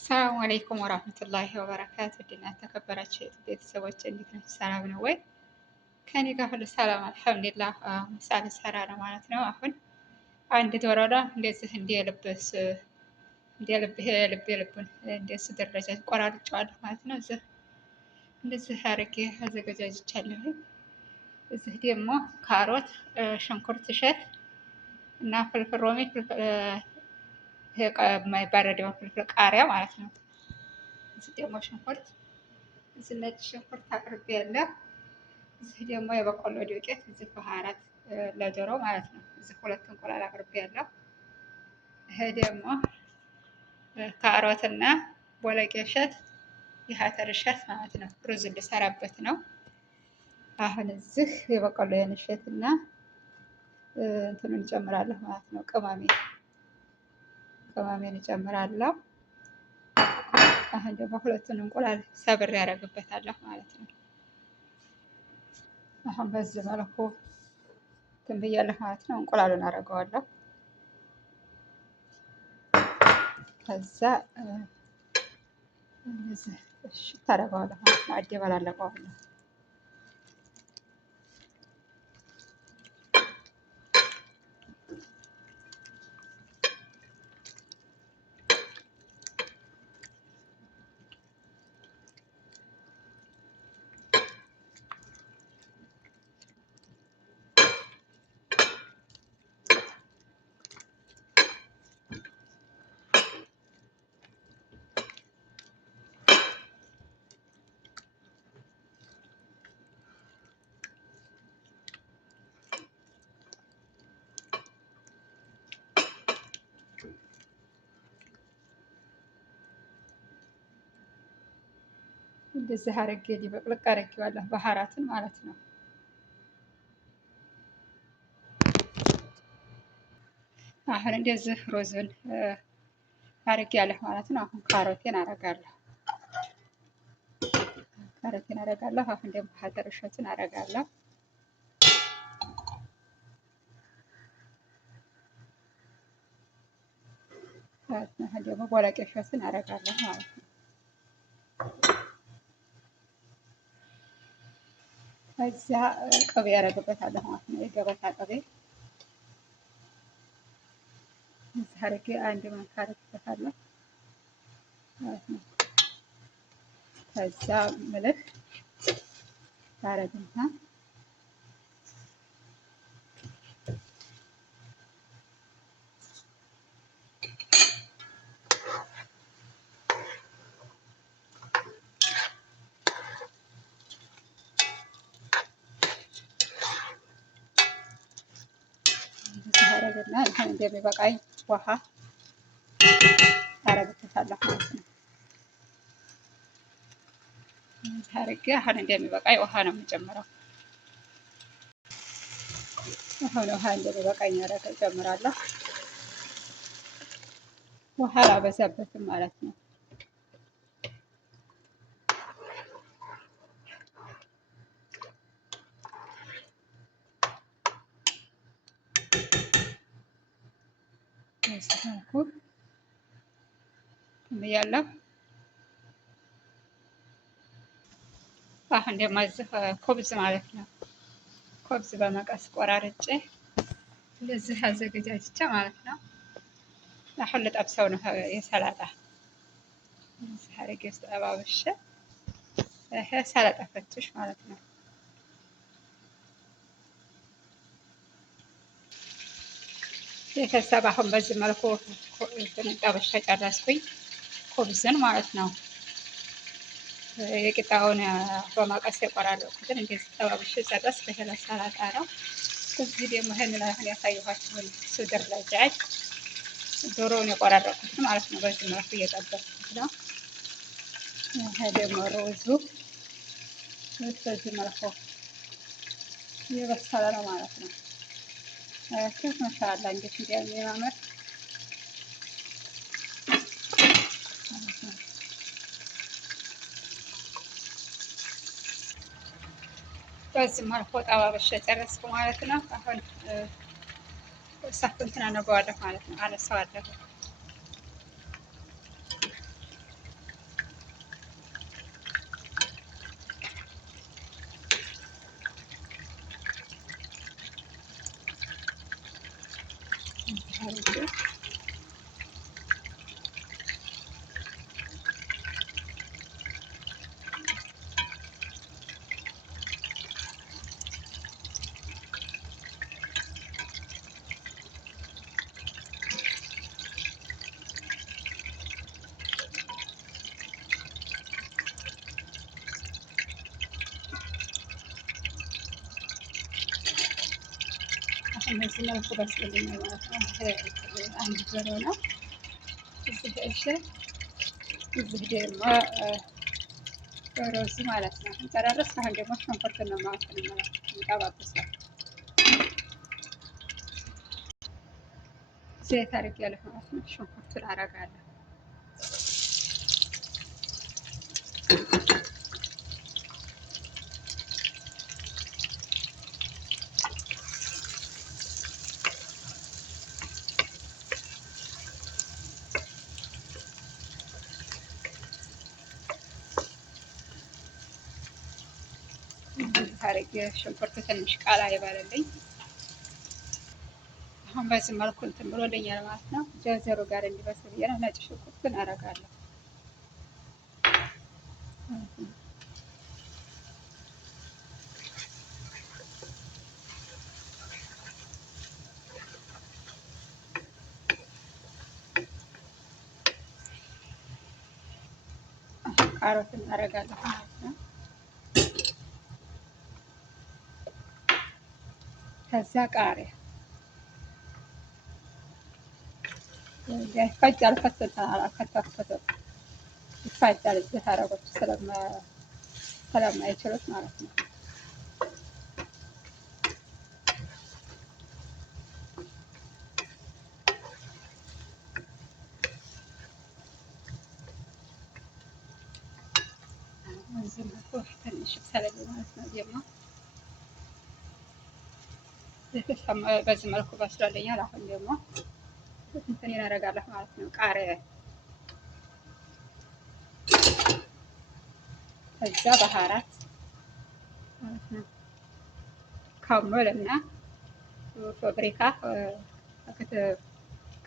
ሰላም አለይኩም ወራህመቱላሂ ወበረካቱ። ድና ተከበራችሁ ቤተሰቦች እንዴት ናችሁ? ሰላም ነው ወይ? ከኔ ጋር ሁሉ ሰላም አልሐምዱሊላህ። ምሳ ልሰራ ነው ማለት ነው። አሁን አንድ ዶሮ ነው እንደዚህ የልቡን እንደዚህ ደረጃ ቆራርጬዋለሁ ማለት ነው። እንደዚህ አድርጌ አዘገጃጅቻለሁ። እዚህ ደግሞ ካሮት፣ ሽንኩርት እሸት እና ፍልፍል ሮሜ የማይባረደውን ፍልፍል ቃሪያ ማለት ነው። እዚህ ደግሞ ሽንኩርት፣ እዚህ ነጭ ሽንኩርት አቅርቤያለሁ። እዚህ ደግሞ የበቆሎ ዱቄት፣ እዚህ በሃራት ለዶሮ ማለት ነው። እዚህ 2 እንቁላል አቅርቤያለሁ። ይሄ ደግሞ ካሮትና ቦለቄ እሸት የአተር እሸት ማለት ነው። ሩዝ ልሰራበት ነው። አሁን እዚህ የበቆሎ እሸት እና እንትኑን እንጨምራለሁ ማለት ነው። ቅመሜን እጨምራለሁ። አሁን ደግሞ 2ቱን እንቁላል ሰብሬ ያደርግበታለሁ ማለት ነው። አሁን በዚህ መልኩ እንትን ብያለሁ ማለት ነው። እንቁላሉን አደርገዋለሁ። ከዛ እንደዚህ እሽት አደርገዋለሁ ማለት ነው። አደበላለቀዋለሁ። እንደዚህ አድርጌ ሊበቅልቅ አድርጌዋለሁ በሃራትን ማለት ነው። አሁን እንደዚህ ሩዝን አድርጌያለሁ ማለት ነው። አሁን ካሮቴን አደርጋለሁ። አሁን ደግሞ አተር እሸቱን አደርጋለሁ። አሁን ደግሞ ቦለቄ እሸቱን አደርጋለሁ ማለት ነው። ከዛ ቅቤ ያደርግበታለሁ ማለት ነው። የገበታ ቅቤ እዚህ አድርጌ አንድ ማንኪያ አደርግበታለሁ ማለት ነው። ከዛ ምልህ ታረግና ይሄን እንደሚበቃኝ ውሃ አደርግበታለሁ ማለት ነው። አድርጌ አሁን እንደሚበቃኝ ውሃ ነው የምጨምረው። አሁን ውሃ እንደሚበቃኝ እጨምራለሁ። ውሃ አላበዛበትም ማለት ነው። ያለው አሁን ደግሞ እዚህ ኮብዝ ማለት ነው። ኮብዝ በመቀስ ቆራርጬ እንደዚህ አዘገጃጅቼ ማለት ነው። አሁን ልጠብሰው ነው የሰላጣ እዚህ አድርጌ ውስጥ ጠባብሼ ይሄ ሰላጣ ፈትሽ ማለት ነው። ቤተሰብ አሁን በዚህ መልኩ ጠብሼ ጨረስኩኝ ኮብዝን ማለት ነው። የቂጣውን በመቀስ የቆራረጥኩትን እንደዚህ ጠባብሼ ጨረስኩ። ይሄ ለሰላጣ ነው። እዚህ ደግሞ ይሄንን አሁን ያሳየኋችሁን ሱድር ለጃጅ ዶሮውን የቆራረጥኩትን ማለት ነው። በዚህ መልኩ እየጠበስኩት ነው። ይሄ ደግሞ ሩዙ በዚህ መልኩ እየበሰለ ነው ማለት ነው። አያችሁት? ማሻአላ እንዴት እንደሚያምር በዚህ መልኩ ጠባብሼ ጨረስኩ ማለት ነው። አሁን እንትን አደርገዋለሁ ማለት ነው። አነሳዋለሁ እንደዚህ እነዚህ መልኩ በስልልኛል ማለት ነው። አንድ ዶሮ ነው። እዚህ እዚህ ደግሞ ሮዝ ማለት ነው። እንጨራረስ። አሁን ደግሞ ሽንኩርት ነው ማለት ነው። እንጠባብሰው። ዘይት አድርጌያለሁ ማለት ነው። ሽንኩርቱን አረጋለሁ። አረጌ ሽንኩርቱ ትንሽ ቃላ ይባልልኝ። አሁን በዚህ መልኩ እንትን ብሎልኛል ማለት ነው። ጀዘሩ ጋር እንዲበስል ነጭ ሽንኩርቱን አረጋለሁ። ካሮትን አረጋለሁ ማለት ነው። ከዛ ቃሪያ ይፈጫል። አልከተፍኩትም። ይፈጫል እዚህ አረቦች ስለማይችሉት ማለት ነው። እዚህ መልኩ ትንሽ ሰለል ማለት ነው። ደግሞ በዚህ መልኩ በስሎልኛል። አሁን ደግሞ እንትን ያደርጋለሁ ማለት ነው። ቃሪያ ከዛ ባህራት ማለት ነው። ካሞል እና ፋብሪካ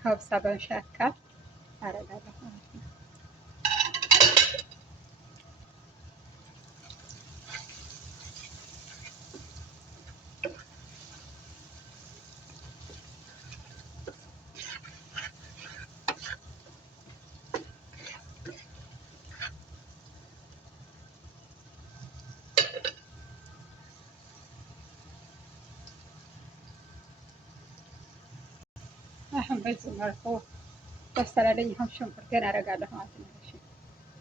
ከብሳ በመሻካል አደርጋለሁ ማለት ነው። አሁን በዚህ መልኩ በሰላለኝ። አሁን ሽንኩርቴን አደርጋለሁ ማለት ነው።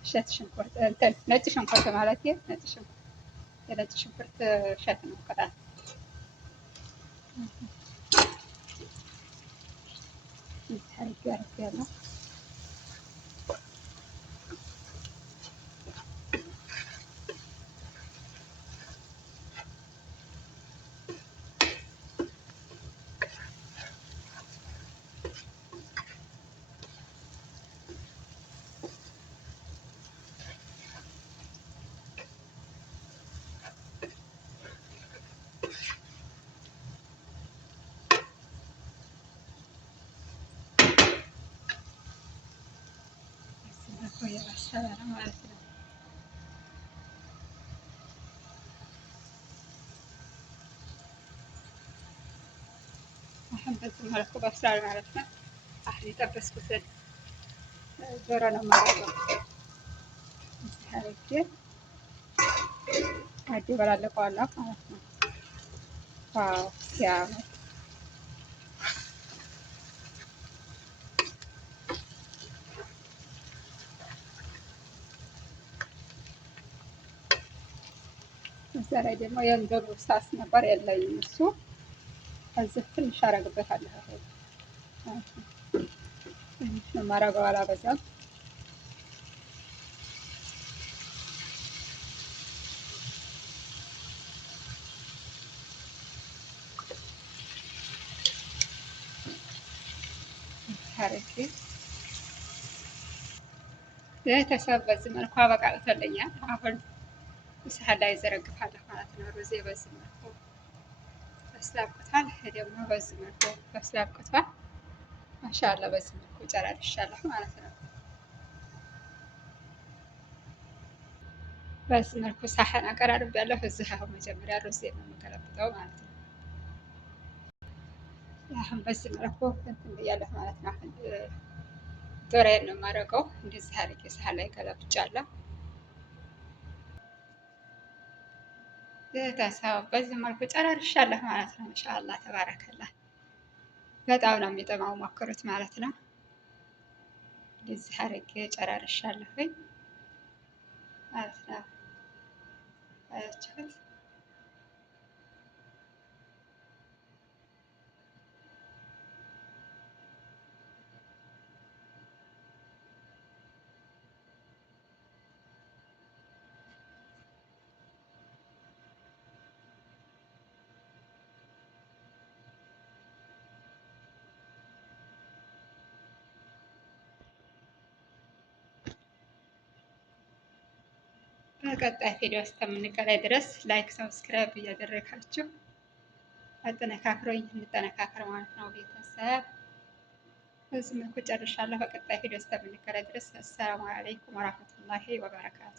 እሸት ሽንኩርት እንትን ነጭ ሽንኩርት ማለት ነጭ ሽንኩርት የነጭ ሽንኩርት እሸት ነው። ቅጣት ያለው የበሰለ ነው ማለት ነው። አሁን በዚህ መልኩ በስሏል ማለት ነው። አሁን የጠበስኩትን ዶሮ ነው የማደርገው። እዚህ አድርጌ አደበላልቀዋለሁ ማለት ነው። ዋው ሲያምር! እዛ ላይ ደግሞ የእንዶዱ ሳስ ነበር የለኝም። እሱ እዚህ ትንሽ አደርግበታለሁ። ትንሽ ነው የማደርገው፣ አላበዛም። አረቄ ቤተሰብ በዚህ መልኩ አበቃቅቶልኛል። አሁን ሳህን ላይ ዘረግፋለሁ ማለት ነው። ሩዜ በዚህ መልኩ በስሎ አብቅቷል። ይሄ ደግሞ በዚህ መልኩ በስሎ አብቅቷል። ማሻአላ በዚህ መልኩ ጨራርሻለሁ ማለት ነው። በዚህ መልኩ ሳህን አቀራርቤያለሁ። እዚህ አሁን መጀመሪያ ሩዜን ነው የምገለብጠው ማለት ነው። አሁን በዚህ መልኩ እንትን ብያለሁ ማለት ነው። አሁን ዶሮዬን ነው የማደርገው። እንደዚህ አድርጌ ሳህን ላይ ገለብጫለሁ። ቤተሰብ በዚህ መልኩ ጨራርሻለሁ ማለት ነው። ማሻአላህ ተባረከላህ። በጣም ነው የሚጥመው፣ ሞክሩት ማለት ነው። እንደዚህ አድርጌ ጨራርሻለሁኝ ማለት ነው። አያችሁት? በቀጣይ ቪዲዮ እስከምንገናኝ ድረስ ላይክ፣ ሰብስክራይብ እያደረጋችሁ አጠነካክሮኝ እንጠነካከር ማለት ነው ቤተሰብ። በዚህ መልኩ ጨርሻለሁ። በቀጣይ ቪዲዮ እስከምንገናኝ ድረስ አሰላሙ አለይኩም ወራህመቱላሂ ወበረካቱ።